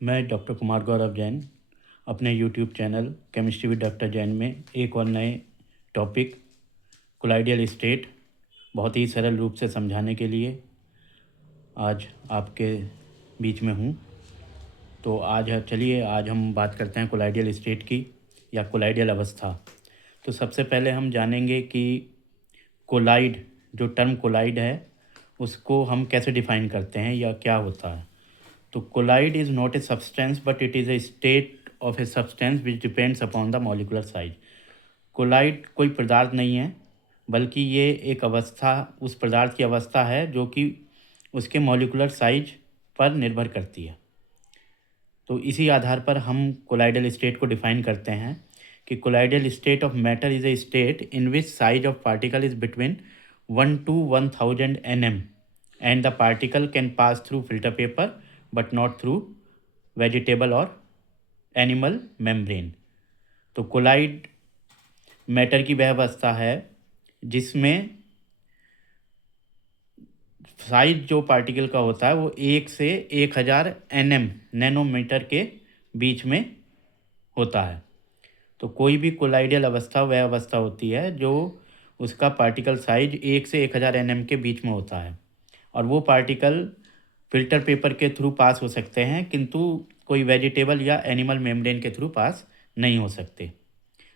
मैं डॉक्टर कुमार गौरव जैन अपने YouTube channel chemistry with doctor Jain में एक और नए टॉपिक कोलाइडियल स्टेट बहुत ही सरल रूप से समझाने के लिए आज आपके बीच में हूँ। तो चलिए आज हम बात करते हैं कोलाइडियल स्टेट की या कोलाइडियल अवस्था। तो सबसे पहले हम जानेंगे कि कोलाइड, जो टर्म कोलाइड है, उसको हम कैसे डिफाइन करते हैं या क्या होता है। तो colloid is not a substance but it is a state of a substance which depends upon the molecular size. Colloid कोई पदार्थ नहीं है, बल्कि ये एक अवस्था, उस पदार्थ की अवस्था है जो कि उसके मॉलिकुलर साइज पर निर्भर करती है। तो इसी आधार पर हम कोलाइडल स्टेट को डिफाइन करते हैं कि colloidal state of matter is a state in which size of particle is between 1 to 1000 nm and the particle can pass through filter paper but not through vegetable or animal membrane। तो collide matter की वह अवस्था है जिसमें size जो particle का होता है वो 1 से 1000 nm नैनोमीटर के बीच में होता है। तो कोई भी कोलाइडियल अवस्था वह अवस्था होती है जो उसका पार्टिकल साइज 1 से 1000 nm के बीच में होता है, और वो पार्टिकल फिल्टर पेपर के थ्रू पास हो सकते हैं, किंतु कोई वेजिटेबल या एनिमल मेम्ब्रेन के थ्रू पास नहीं हो सकते।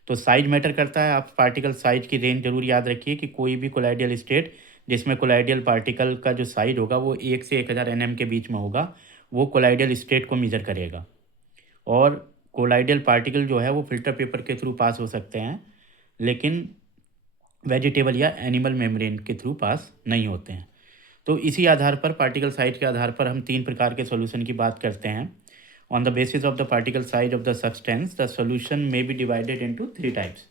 तो साइज मैटर करता है। आप पार्टिकल साइज की रेंज जरूर याद रखिए कि कोई भी कोलाइडियल स्टेट जिसमें कोलाइडियल पार्टिकल का जो साइज होगा वो 1 से 1000 nm के बीच में होगा, वो कोलाइडियल स्टेट को मेजर करेगा। और कोलाइडियल पार्टिकल जो है वो फिल्टर पेपर के थ्रू पास हो सकते हैं, लेकिन वेजिटेबल या एनिमल मेम्ब्रेन के थ्रू पास नहीं होते हैं। तो इसी आधार पर, पार्टिकल साइज के आधार पर, हम 3 प्रकार के सॉल्यूशन की बात करते हैं। On the basis of the particle size of the substance the solution में बी डिवाइडेड इनटू 3 टाइप्स।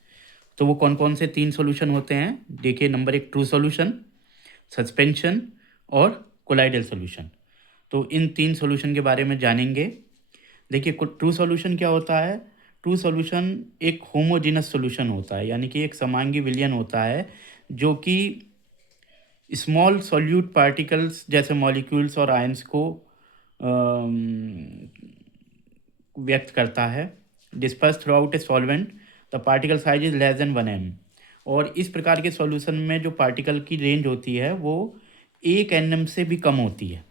तो वो कौन कौन से 3 सॉल्यूशन होते हैं? देखिए, नंबर 1 ट्रू सॉल्यूशन, सस्पेंशन और कोलाइडल सॉल्यूशन। तो इन 3 सॉल्यूशन के बारे में जानेंगे। देखिए, ट्रू सॉल्यूशन क्या होता है? ट्रू सॉल्यूशन एक होमोजेनस सॉल्यूशन होता है, यानी कि एक समांगी विलयन होता है जो कि स्मॉल सॉल्यूट पार्टिकल्स जैसे मॉलिक्यूल्स और आयंस को व्यक्त करता है। Disperse through out a solvent the particle size is less than 1 mm। और इस प्रकार के सॉल्यूशन में जो पार्टिकल की रेंज होती है वो 1 nm से भी कम होती है।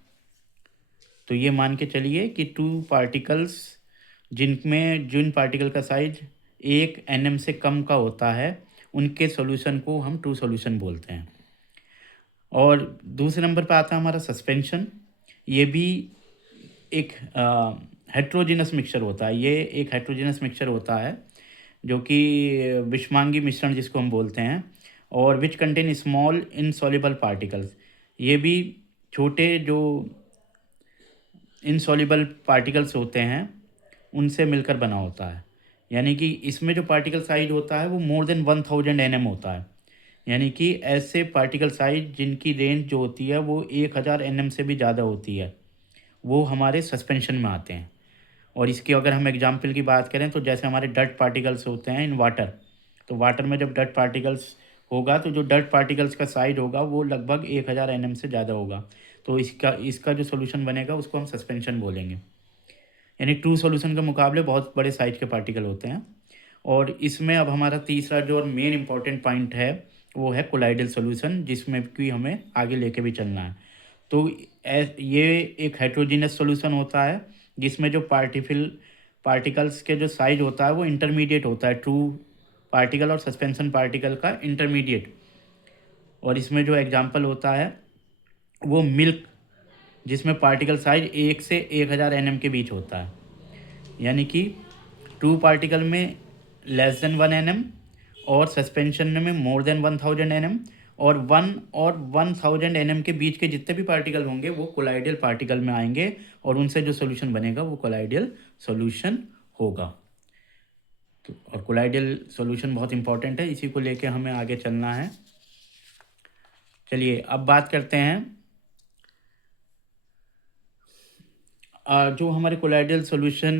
तो ये मान के चलिए कि टू पार्टिकल्स जिन पार्टिकल का साइज 1 nm से कम का होता है, उनके सॉल्यूशन को हम ट्रू सॉल्यूशन बोलते हैं। और दूसरे नंबर पर आता है हमारा सस्पेंशन। ये भी एक हेट्रोजिनस मिक्सचर होता है। ये एक हेट्रोजिनस मिक्सचर होता है जो कि विषमांगी मिश्रण जिसको हम बोलते हैं, और which contain small insoluble particles. ये भी छोटे जो इनसॉल्युबल पार्टिकल्स होते हैं उनसे मिलकर बना होता है। यानी कि इसमें जो पार्टिकल साइज होता है वो मोर देन 1000 nm होता है। यानी कि ऐसे पार्टिकल साइज जिनकी रेंज जो होती है वो 1000 nm से भी ज़्यादा होती है, वो हमारे सस्पेंशन में आते हैं। और इसकी अगर हम एग्जाम्पल की बात करें तो जैसे हमारे डर्ट पार्टिकल्स होते हैं इन वाटर, तो वाटर में जब डर्ट पार्टिकल्स होगा तो जो डर्ट पार्टिकल्स का साइज होगा वो लगभग 1000 nm से ज़्यादा होगा। तो इसका जो सोल्यूशन बनेगा उसको हम सस्पेंशन बोलेंगे। यानी ट्रू सॉल्यूशन के मुकाबले बहुत बड़े साइज के पार्टिकल होते हैं। और इसमें अब हमारा तीसरा जो और मेन इंपॉर्टेंट पॉइंट है वो है कोलाइडल सॉल्यूशन, जिसमें कि हमें आगे लेके भी चलना है। तो ये एक हेट्रोजीनियस सॉल्यूशन होता है जिसमें जो पार्टिकल्स के जो साइज होता है वो इंटरमीडिएट होता है, ट्रू पार्टिकल और सस्पेंशन पार्टिकल का इंटरमीडिएट। और इसमें जो एग्जांपल होता है वो मिल्क, जिसमें पार्टिकल साइज 1 से 1000 nm के बीच होता है। यानी कि ट्रू पार्टिकल में लेस देन 1 nm और सस्पेंशन में मोर देन 1000 nm, और 1 और 1000 nm के बीच के जितने भी पार्टिकल होंगे वो कोलाइडियल पार्टिकल में आएंगे, और उनसे जो सोल्यूशन बनेगा वो कोलाइडियल सोल्यूशन होगा। तो और कोलाइडियल सोल्यूशन बहुत इंपॉर्टेंट है, इसी को लेके हमें आगे चलना है। चलिए अब बात करते हैं जो हमारे कोलाइडल सॉल्यूशन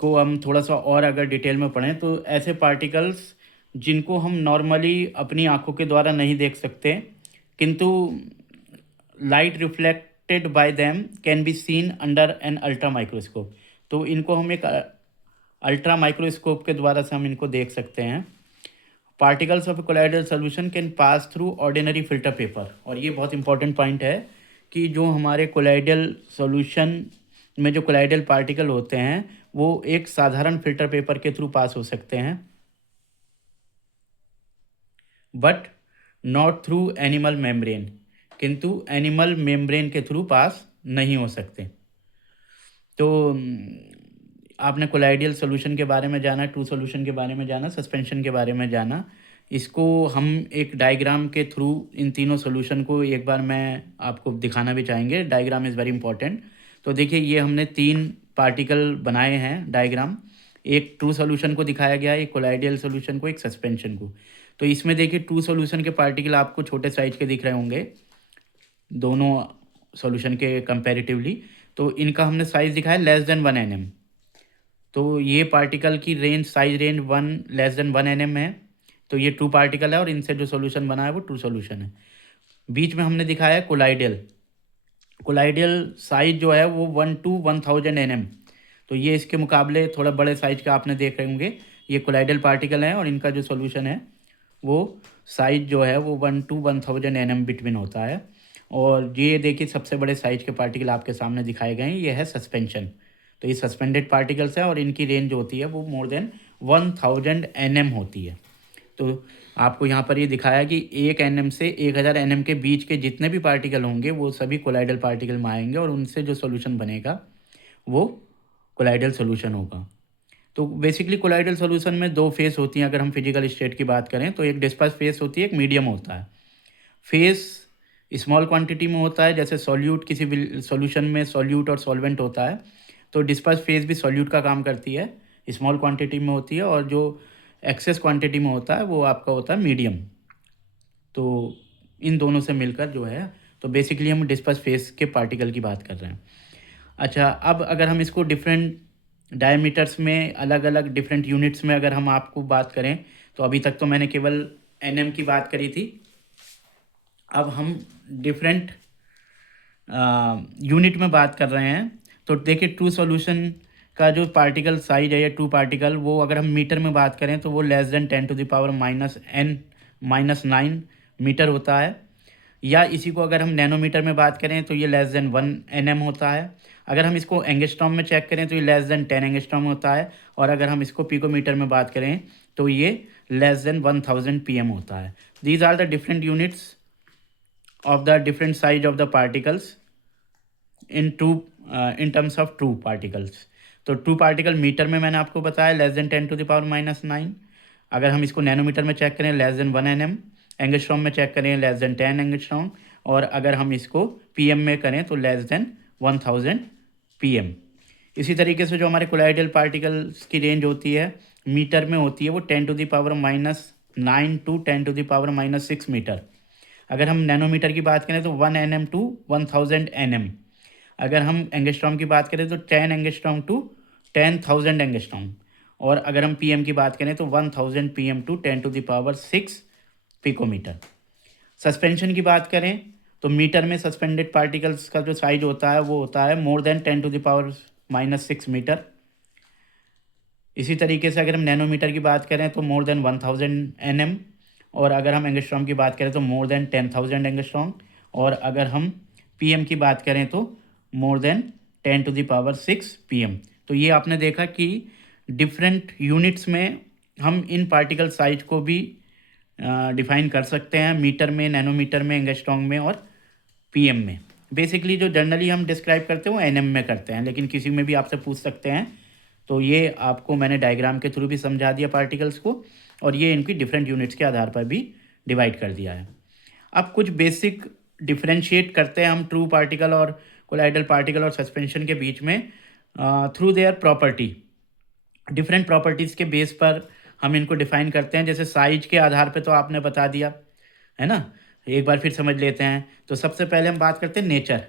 को हम थोड़ा सा और अगर डिटेल में पढ़ें तो ऐसे पार्टिकल्स जिनको हम नॉर्मली अपनी आंखों के द्वारा नहीं देख सकते, किंतु light reflect reflected by them can be seen under an ultra microscope. तो इनको हम एक अल्ट्रा माइक्रोस्कोप के द्वारा से हम इनको देख सकते हैं। Particles of colloidal solution can pass through ordinary filter paper. और ये बहुत इंपॉर्टेंट पॉइंट है कि जो हमारे कोलाइडल सॉल्यूशन में जो कोलाइडल पार्टिकल होते हैं वो एक साधारण फिल्टर पेपर के थ्रू पास हो सकते हैं, but not through animal membrane, किंतु एनिमल मेम्ब्रेन के थ्रू पास नहीं हो सकते। तो आपने कोलाइडल सॉल्यूशन के बारे में जाना, ट्रू सॉल्यूशन के बारे में जाना, सस्पेंशन के बारे में जाना। इसको हम एक डायग्राम के थ्रू इन तीनों सॉल्यूशन को एक बार मैं आपको दिखाना भी चाहेंगे। Diagram is very important. तो देखिए ये हमने 3 पार्टिकल बनाए हैं डायग्राम। एक ट्रू सॉल्यूशन को दिखाया गया है, एक कोलाइडल सॉल्यूशन को, एक सस्पेंशन को। तो इसमें देखिए ट्रू सॉल्यूशन के पार्टिकल आपको छोटे साइज के दिख रहे होंगे दोनों सॉल्यूशन के कंपैरेटिवली। तो इनका हमने साइज़ दिखाया <1 nm। तो ये पार्टिकल की रेंज, साइज रेंज 1 <1 nm है। तो ये ट्रू पार्टिकल है और इनसे जो सॉल्यूशन बना है वो ट्रू सॉल्यूशन है। बीच में हमने दिखाया है कोलाइडल। कोलाइडल साइज जो है वो 1 to 1000 nm। तो ये इसके मुकाबले थोड़ा बड़े साइज का आपने देख रहे होंगे। ये कोलाइडल पार्टिकल है और इनका जो सॉल्यूशन है वो साइज जो है वो 1 to 1000 nm बिटवीन होता है। और ये देखिए सबसे बड़े साइज के पार्टिकल आपके सामने दिखाए गए हैं, ये है सस्पेंशन। तो ये सस्पेंडेड पार्टिकल्स है और इनकी रेंज जो होती है वो मोर देन 1000 nm होती है। तो आपको यहाँ पर ये दिखाया कि 1 nm से 1000 nm के बीच के जितने भी पार्टिकल होंगे वो सभी कोलाइडल पार्टिकल में आएंगे और उनसे जो सॉल्यूशन बनेगा वो कोलाइडल सॉल्यूशन होगा। तो बेसिकली कोलाइडल सॉल्यूशन में 2 फेस होती हैं। अगर हम फिजिकल स्टेट की बात करें तो एक डिस्पर्स फेस होती है, एक मीडियम होता है। फेस स्मॉल क्वांटिटी में होता है, जैसे सॉल्यूट, किसी भी सॉल्यूशन में सॉल्यूट और सॉल्वेंट होता है तो डिस्पर्स फेस भी सॉल्यूट का काम करती है, स्मॉल क्वांटिटी में होती है। और जो एक्सेस क्वांटिटी में होता है वो आपका होता है मीडियम। तो इन दोनों से मिलकर जो है, तो बेसिकली हम डिस्पर्स फेस के पार्टिकल की बात कर रहे हैं। अच्छा, अब अगर हम इसको डिफरेंट डायमीटर्स में, अलग अलग डिफरेंट यूनिट्स में अगर हम आपको बात करें, तो अभी तक तो मैंने केवल एनएम की बात करी थी। अब हम डिफरेंट यूनिट में बात कर रहे हैं। तो देखिए ट्रू सॉल्यूशन का जो पार्टिकल साइज है या ट्रू पार्टिकल, वो अगर हम मीटर में बात करें तो वो <10⁻⁻⁹ मीटर होता है। या इसी को अगर हम नैनोमीटर में बात करें तो ये <1 nm होता है। अगर हम इसको एंगस्ट्रॉम में चेक करें तो ये <10 एंगस्ट्रॉम होता है। और अगर हम इसको पिकोमीटर में बात करें तो ये <1000 pm होता है। These are the different units of the different size of the particles in terms of true particles। तो ट्रू पार्टिकल मीटर में मैंने आपको बताया <10⁻⁹। अगर हम इसको नैनोमीटर में चेक करें <1 nm, एंगस्ट्रॉम में चेक करें <10 एंगस्ट्रॉम, और अगर हम इसको पीएम में करें तो <1000 pm। इसी तरीके से जो हमारे कोलाइडल पार्टिकल्स की रेंज होती है मीटर में होती है वो 10⁻⁹ to 10⁻⁶ मीटर। अगर हम नैनोमीटर की बात करें तो 1 nm to 1000 nm। अगर हम एंगस्ट्रॉम की बात करें तो 10 एंगस्ट्रॉम to 10,000 एंगस्ट्रॉम। और अगर हम पीएम की बात करें तो 1000 pm to 10⁻⁶ पिकोमीटर। सस्पेंशन की बात करें तो मीटर में सस्पेंडेड पार्टिकल्स का जो साइज होता है वो होता है मोर देन 10⁻⁻6 मीटर। इसी तरीके से अगर हम नैनोमीटर की बात करें तो मोर देन 1000 nm। और अगर हम एंगस्ट्रॉम की बात करें तो मोर देन 10,000 एंगस्ट्रॉम। और अगर हम पीएम की बात करें तो मोर देन 10⁻⁶ pm। तो ये आपने देखा कि डिफरेंट यूनिट्स में हम इन पार्टिकल साइज को भी डिफाइन कर सकते हैं, मीटर में, नैनोमीटर में, एंगस्ट्रॉम में और पीएम में। बेसिकली जो जनरली हम डिस्क्राइब करते हैं वो एनएम में करते हैं, लेकिन किसी में भी आपसे पूछ सकते हैं। तो ये आपको मैंने डायग्राम के थ्रू भी समझा दिया पार्टिकल्स को, और ये इनकी डिफरेंट यूनिट्स के आधार पर भी डिवाइड कर दिया है। अब कुछ बेसिक डिफरेंशिएट करते हैं हम ट्रू पार्टिकल और कोलाइडल पार्टिकल और सस्पेंशन के बीच में through their property. Different properties के बेस पर हम इनको डिफाइन करते हैं। जैसे साइज के आधार पे तो आपने बता दिया है ना, एक बार फिर समझ लेते हैं। तो सबसे पहले हम बात करते हैं नेचर।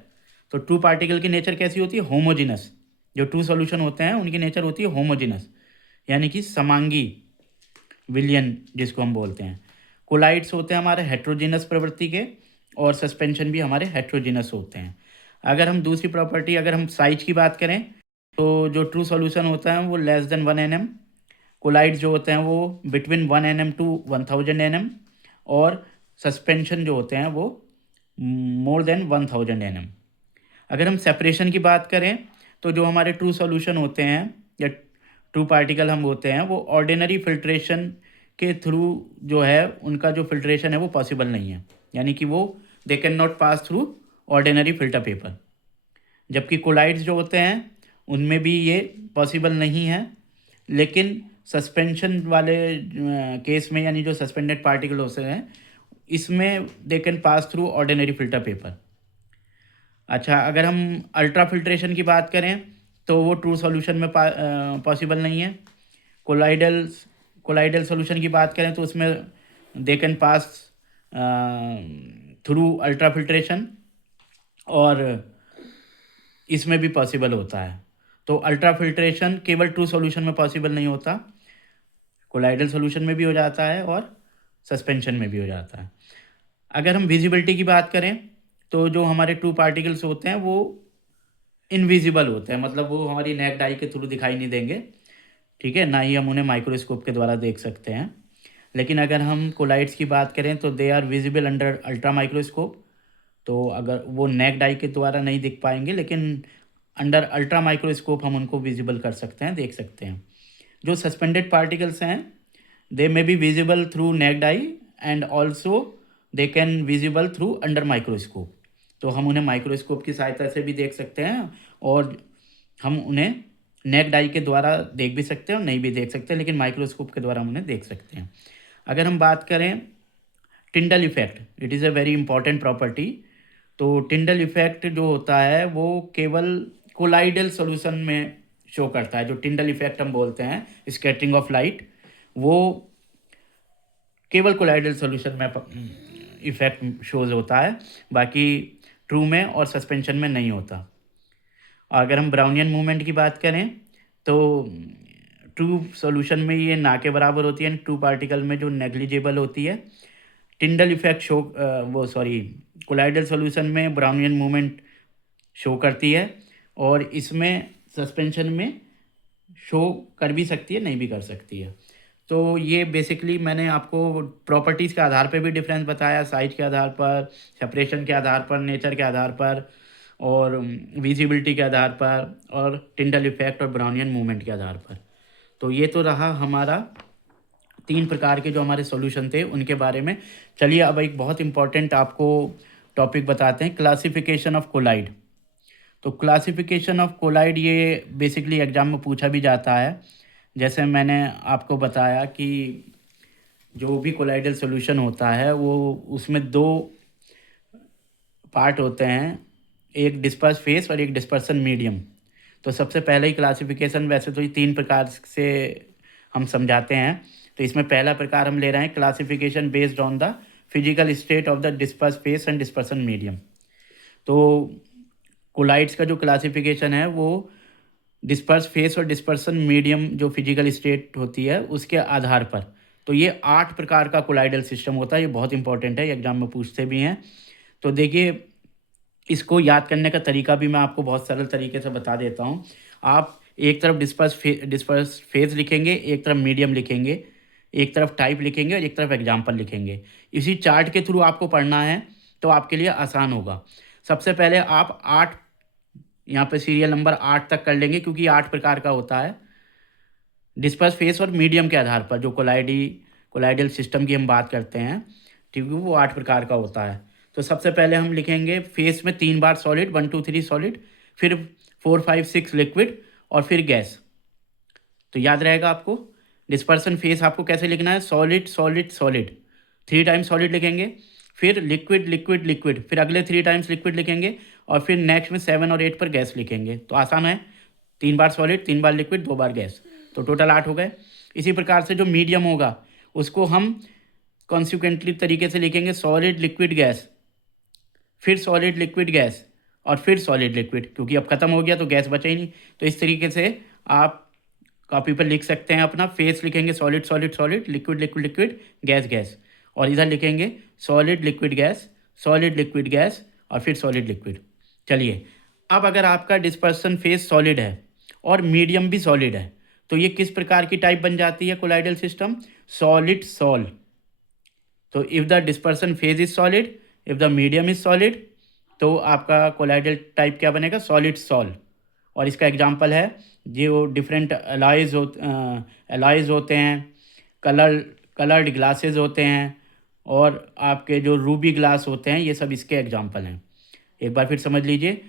तो ट्रू पार्टिकल की नेचर कैसी होती है? होमोजिनस। जो ट्रू सॉल्यूशन होते हैं उनकी नेचर होती है होमोजिनस, यानी कि समांगी विलियन जिसको हम बोलते हैं। कोलाइड्स होते हैं हमारे हेट्रोजिनस प्रवृत्ति के, और सस्पेंशन भी हमारे हेट्रोजिनस होते हैं। अगर हम दूसरी प्रॉपर्टी, अगर हम साइज की बात करें, तो जो ट्रू सॉल्यूशन होता है वो लेस देन 1 nm, कोलाइड्स जो होते हैं वो बिटवीन 1 nm टू 1000 nm, और सस्पेंशन जो होते हैं वो मोर देन 1000 nm। अगर हम सेपरेशन की बात करें, तो जो हमारे ट्रू सॉल्यूशन होते हैं या ट्रू पार्टिकल हम होते हैं, वो ऑर्डिनरी फिल्ट्रेशन के थ्रू जो है उनका जो फिल्ट्रेशन है वो पॉसिबल नहीं है, यानी कि वो they can not pass through ordinary filter paper. जबकि कोलाइड्स जो होते हैं उनमें भी ये पॉसिबल नहीं है, लेकिन सस्पेंशन वाले केस में, यानी जो सस्पेंडेड पार्टिकल होते हैं, इसमें they can pass through ordinary filter paper. अच्छा, अगर हम अल्ट्रा फिल्ट्रेशन की बात करें, तो वो ट्रू सॉल्यूशन में पॉसिबल नहीं है। कोलाइडल कोलाइडल सॉल्यूशन की बात करें तो उसमें they can pass through ultra filtration, और इसमें भी पॉसिबल होता है। तो अल्ट्रा फिल्ट्रेशन केवल ट्रू सॉल्यूशन में पॉसिबल नहीं होता, कोलाइडल सॉल्यूशन में भी हो जाता है और सस्पेंशन में भी हो जाता है। अगर हम विजिबिलिटी की बात करें, तो जो हमारे ट्रू पार्टिकल्स होते हैं वो इनविजिबल होते हैं, मतलब वो हमारी नेक्ड आई के थ्रू दिखाई नहीं देंगे, ठीक है, ना ही हम उन्हें माइक्रोस्कोप के द्वारा देख सकते हैं। लेकिन अगर हम कोलाइड्स की बात करें तो they are visible under ultra microscope. तो अगर वो नेक्ड आई के द्वारा नहीं दिख पाएंगे, लेकिन अंडर अल्ट्रा माइक्रोस्कोप हम उनको विजिबल कर सकते हैं, देख सकते हैं। जो सस्पेंडेड पार्टिकल्स हैं, they may be visible through naked eye, and also they can visible through under microscope. तो हम उन्हें माइक्रोस्कोप की सहायता से भी देख सकते हैं, और हम उन्हें नेक्ड आई के द्वारा देख भी सकते हैं और नहीं भी देख सकते, लेकिन माइक्रोस्कोप के द्वारा हम उन्हें देख सकते हैं। अगर हम बात करें Tyndall effect, it is a very important property. तो टिंडल इफेक्ट जो होता है वो केवल कोलाइडल सॉल्यूशन में शो करता है। जो टिंडल इफेक्ट हम बोलते हैं, स्कैटरिंग ऑफ लाइट, वो केवल कोलाइडल सॉल्यूशन में इफेक्ट शोज होता है, बाकी ट्रू में और सस्पेंशन में नहीं होता। और अगर हम ब्राउनियन मूवमेंट की बात करें, तो ट्रू सॉल्यूशन में ये ना के बराबर होती है, ट्रू पार्टिकल में जो नेग्लिजिबल होती है। टिंडल इफेक्ट शो वो सॉरी कोलाइडल सॉल्यूशन में ब्राउनियन मूवमेंट शो करती है, और इसमें सस्पेंशन में शो कर भी सकती है, नहीं भी कर सकती है। तो ये बेसिकली मैंने आपको प्रॉपर्टीज़ के आधार पे भी डिफरेंस बताया, साइज के आधार पर, सेपरेशन के आधार पर, नेचर के आधार पर, और विजिबिलिटी के आधार पर, और टिंडल इफेक्ट और ब्राउनियन मूवमेंट के आधार पर। तो ये तो रहा हमारा 3 प्रकार के जो हमारे सॉल्यूशन थे उनके बारे में। चलिए अब एक बहुत इंपॉर्टेंट आपको टॉपिक बताते हैं, क्लासिफिकेशन ऑफ कोलाइड। तो क्लासिफिकेशन ऑफ कोलाइड ये बेसिकली एग्जाम में पूछा भी जाता है। जैसे मैंने आपको बताया कि जो भी कोलाइडल सॉल्यूशन होता है वो उसमें 2 पार्ट होते हैं, एक डिस्पर्स फेस और एक डिस्पर्सन मीडियम। तो सबसे पहले ही क्लासिफिकेशन, वैसे तो ये 3 प्रकार से हम समझाते हैं। तो इसमें पहला प्रकार हम ले रहे हैं, classification based on the physical state of the disperse phase and dispersion medium. तो कोलाइड्स का जो क्लासिफिकेशन है वो डिस्पर्स फेस और डिस्पर्सन मीडियम जो फिजिकल स्टेट होती है उसके आधार पर। तो ये 8 प्रकार का कोलाइडल सिस्टम होता है, ये बहुत इंपॉर्टेंट है, एग्जाम में पूछते भी हैं। तो देखिए, इसको याद करने का तरीका भी मैं आपको बहुत सरल तरीके से बता देता हूँ। आप एक तरफ डिस्पर्स फेज लिखेंगे, एक तरफ मीडियम लिखेंगे, एक तरफ टाइप लिखेंगे और एक तरफ एग्जाम्पल लिखेंगे। इसी चार्ट के थ्रू आपको पढ़ना है, तो आपके लिए आसान होगा। सबसे पहले आप 8, यहाँ पे सीरियल नंबर 8 तक कर लेंगे, क्योंकि 8 प्रकार का होता है डिस्पर्स फेस और मीडियम के आधार पर। जो कोलाइडल सिस्टम की हम बात करते हैं, ठीक है, वो 8 प्रकार का होता है। तो सबसे पहले हम लिखेंगे फेस में 3 बार सॉलिड, 1 2 3 सॉलिड, फिर 4 5 6 लिक्विड, और फिर गैस। तो याद रहेगा आपको। डिस्पर्सन फेस आपको कैसे लिखना है, solid solid solid, 3 times solid लिखेंगे, फिर लिक्विड लिक्विड लिक्विड, फिर अगले 3 टाइम्स लिक्विड लिखेंगे, और फिर नेक्स्ट में 7 और 8 पर गैस लिखेंगे। तो आसान है, 3 बार सॉलिड, 3 बार लिक्विड, 2 बार गैस, तो टोटल 8 हो गए। इसी प्रकार से जो मीडियम होगा उसको हम कॉन्सिक्वेंटली तरीके से लिखेंगे, सॉलिड लिक्विड गैस, फिर सॉलिड लिक्विड गैस, और फिर सॉलिड लिक्विड, क्योंकि अब खत्म हो गया तो गैस बचा ही नहीं। तो इस तरीके से आप कॉपी पर लिख सकते हैं अपना। फेस लिखेंगे solid solid solid, liquid liquid liquid, gas gas, और इधर लिखेंगे solid liquid gas, solid liquid gas, और फिर सॉलिड लिक्विड। चलिए, अब अगर आपका डिस्पर्सन फेज सॉलिड है और मीडियम भी सॉलिड है, तो ये किस प्रकार की टाइप बन जाती है कोलाइडल सिस्टम? Solid sol. तो if the dispersion phase is solid, if the medium is solid, तो आपका कोलाइडल टाइप क्या बनेगा? Solid sol. और इसका एग्जांपल है जो डिफरेंट एलॉयज़ होते हैं, कलर्ड ग्लासेस होते हैं, और आपके जो रूबी ग्लास होते हैं, ये सब इसके एग्जांपल हैं। एक बार फिर समझ लीजिए,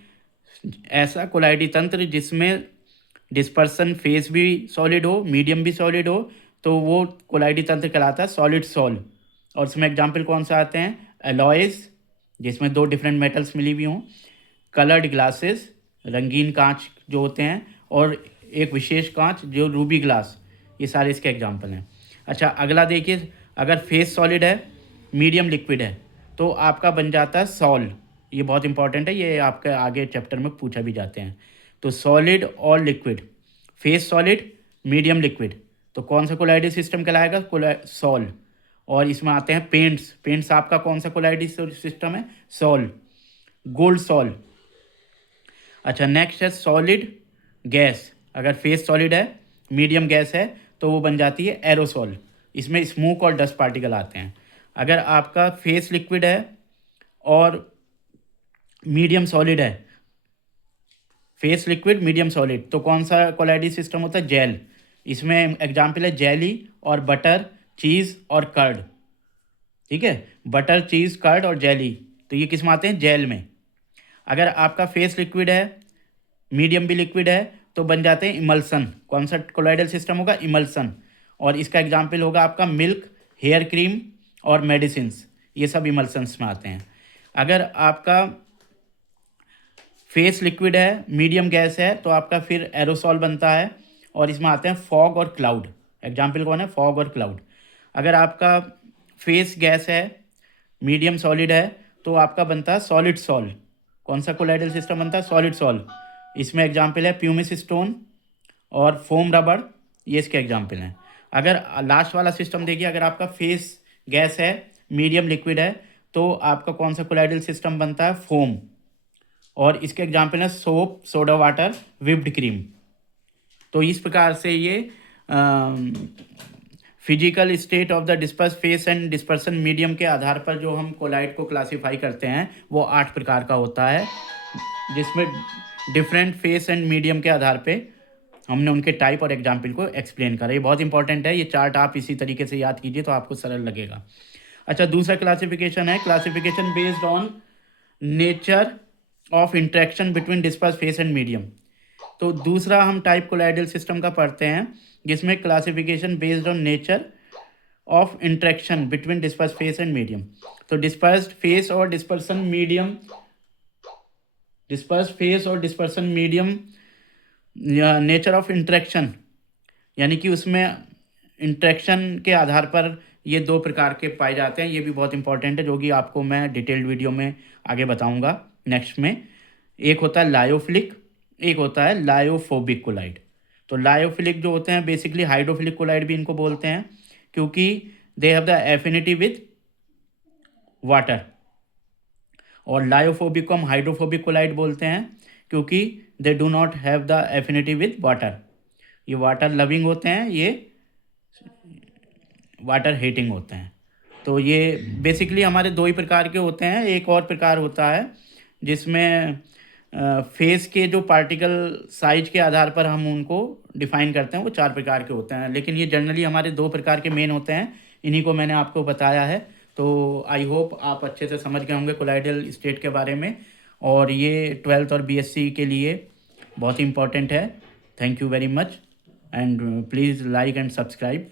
ऐसा कोलाइडी तंत्र जिसमें डिस्पर्सन फेस भी सॉलिड हो, मीडियम भी सॉलिड हो, तो वो कोलाइडी तंत्र कहलाता है सॉलिड सॉल। और उसमें एग्जांपल कौन सा आते हैं? एलॉयज़, जिसमें दो डिफरेंट मेटल्स मिली हुई हों, कलर्ड ग्लासेस, रंगीन कांच जो होते हैं, और एक विशेष कांच जो रूबी ग्लास, ये सारे इसके एग्जांपल हैं। अच्छा, अगला देखिए, अगर फेस सॉलिड है, मीडियम लिक्विड है, तो आपका बन जाता है सॉल। ये बहुत इंपॉर्टेंट है, ये आपके आगे चैप्टर में पूछा भी जाते हैं। तो सॉलिड और liquid, face solid, medium liquid, तो कौन सा कोलाइडल सिस्टम कहलाएगा? सॉल। और इसमें आते हैं पेंट्स आपका कौन सा कोलाइडल सिस्टम है? Sol, gold sol. अच्छा, नेक्स्ट है सॉलिड गैस। अगर फेस सॉलिड है, मीडियम गैस है, तो वो बन जाती है एरोसॉल। इसमें स्मोक और डस्ट पार्टिकल आते हैं। अगर आपका फेस लिक्विड है और मीडियम सॉलिड है, फेस लिक्विड मीडियम सॉलिड, तो कौन सा कोलाइडल सिस्टम होता है? जेल। इसमें एग्जाम्पल है जेली और बटर, चीज़ और कर्ड। ठीक है, बटर, चीज़, कर्ड और जेली, तो ये किस में आते हैं? जेल में। अगर आपका फेस लिक्विड है, मीडियम भी लिक्विड है, तो बन जाते हैं इमल्सन। कौन सा कोलाइडल सिस्टम होगा? इमल्सन। और इसका एग्जाम्पल होगा आपका मिल्क, हेयर क्रीम और मेडिसिन्स, ये सब इमल्सन्स में आते हैं। अगर आपका फेस लिक्विड है, मीडियम गैस है, तो आपका फिर एरोसॉल बनता है, और इसमें आते हैं फॉग और क्लाउड। एग्जाम्पल कौन है? फॉग और क्लाउड। अगर आपका फेस गैस है, मीडियम सॉलिड है, तो आपका बनता है सॉलिड सॉल। कौन सा कोलाइडल सिस्टम बनता है? Solid sol. इसमें एग्जाम्पल है प्यूमिस स्टोन और फोम रबड़, ये इसके एग्जाम्पल हैं। अगर लास्ट वाला सिस्टम देखिए, अगर आपका फेस गैस है, मीडियम लिक्विड है, तो आपका कौन सा कोलाइडल सिस्टम बनता है? फोम। और इसके एग्जाम्पल है soap, soda water, whipped cream. तो इस प्रकार से ये physical state of the disperse phase and dispersion medium के आधार पर जो हम कोलाइड को क्लासीफाई करते हैं, वो 8 प्रकार का होता है, जिसमें डिफरेंट फेस एंड मीडियम के आधार पे हमने उनके टाइप और एग्जाम्पल को एक्सप्लेन करा। ये बहुत इंपॉर्टेंट है, ये चार्ट आप इसी तरीके से याद कीजिए तो आपको सरल लगेगा। अच्छा, दूसरा क्लासिफिकेशन है classification based on nature of interaction between disperse phase and medium. तो दूसरा हम टाइप कोलाइडल सिस्टम का पढ़ते हैं, जिसमें classification based on nature of interaction between disperse phase and medium. तो डिस्पर्स्ड फेस और डिस्पर्सन मीडियम, डिस्पर्स फेस और dispersion medium, nature of interaction, यानी कि उसमें इंट्रैक्शन के आधार पर ये 2 प्रकार के पाए जाते हैं। ये भी बहुत इंपॉर्टेंट है, जो कि आपको मैं डिटेल्ड वीडियो में आगे बताऊंगा नेक्स्ट में। एक होता है लायोफिलिक, एक होता है लायोफोबिक कोलाइड। तो लायोफिलिक जो होते हैं, बेसिकली हाइड्रोफिलिक कोलाइड भी इनको बोलते हैं, क्योंकि they have the affinity with water. और लायोफोबिक को हम हाइड्रोफोबिक कोलाइड बोलते हैं, क्योंकि they do not have the affinity with water. ये वाटर लविंग होते हैं, ये वाटर हेटिंग होते हैं। तो ये बेसिकली हमारे 2 ही प्रकार के होते हैं। एक और प्रकार होता है जिसमें फेस के जो पार्टिकल साइज के आधार पर हम उनको डिफाइन करते हैं, वो 4 प्रकार के होते हैं, लेकिन ये जनरली हमारे 2 प्रकार के मेन होते हैं। इन्हीं को मैंने आपको बताया है। तो आई होप आप अच्छे से समझ गए होंगे कोलाइडल स्टेट के बारे में, और ये 12th और बीएससी के लिए बहुत इंपॉर्टेंट है। Thank you very much, and please like and subscribe.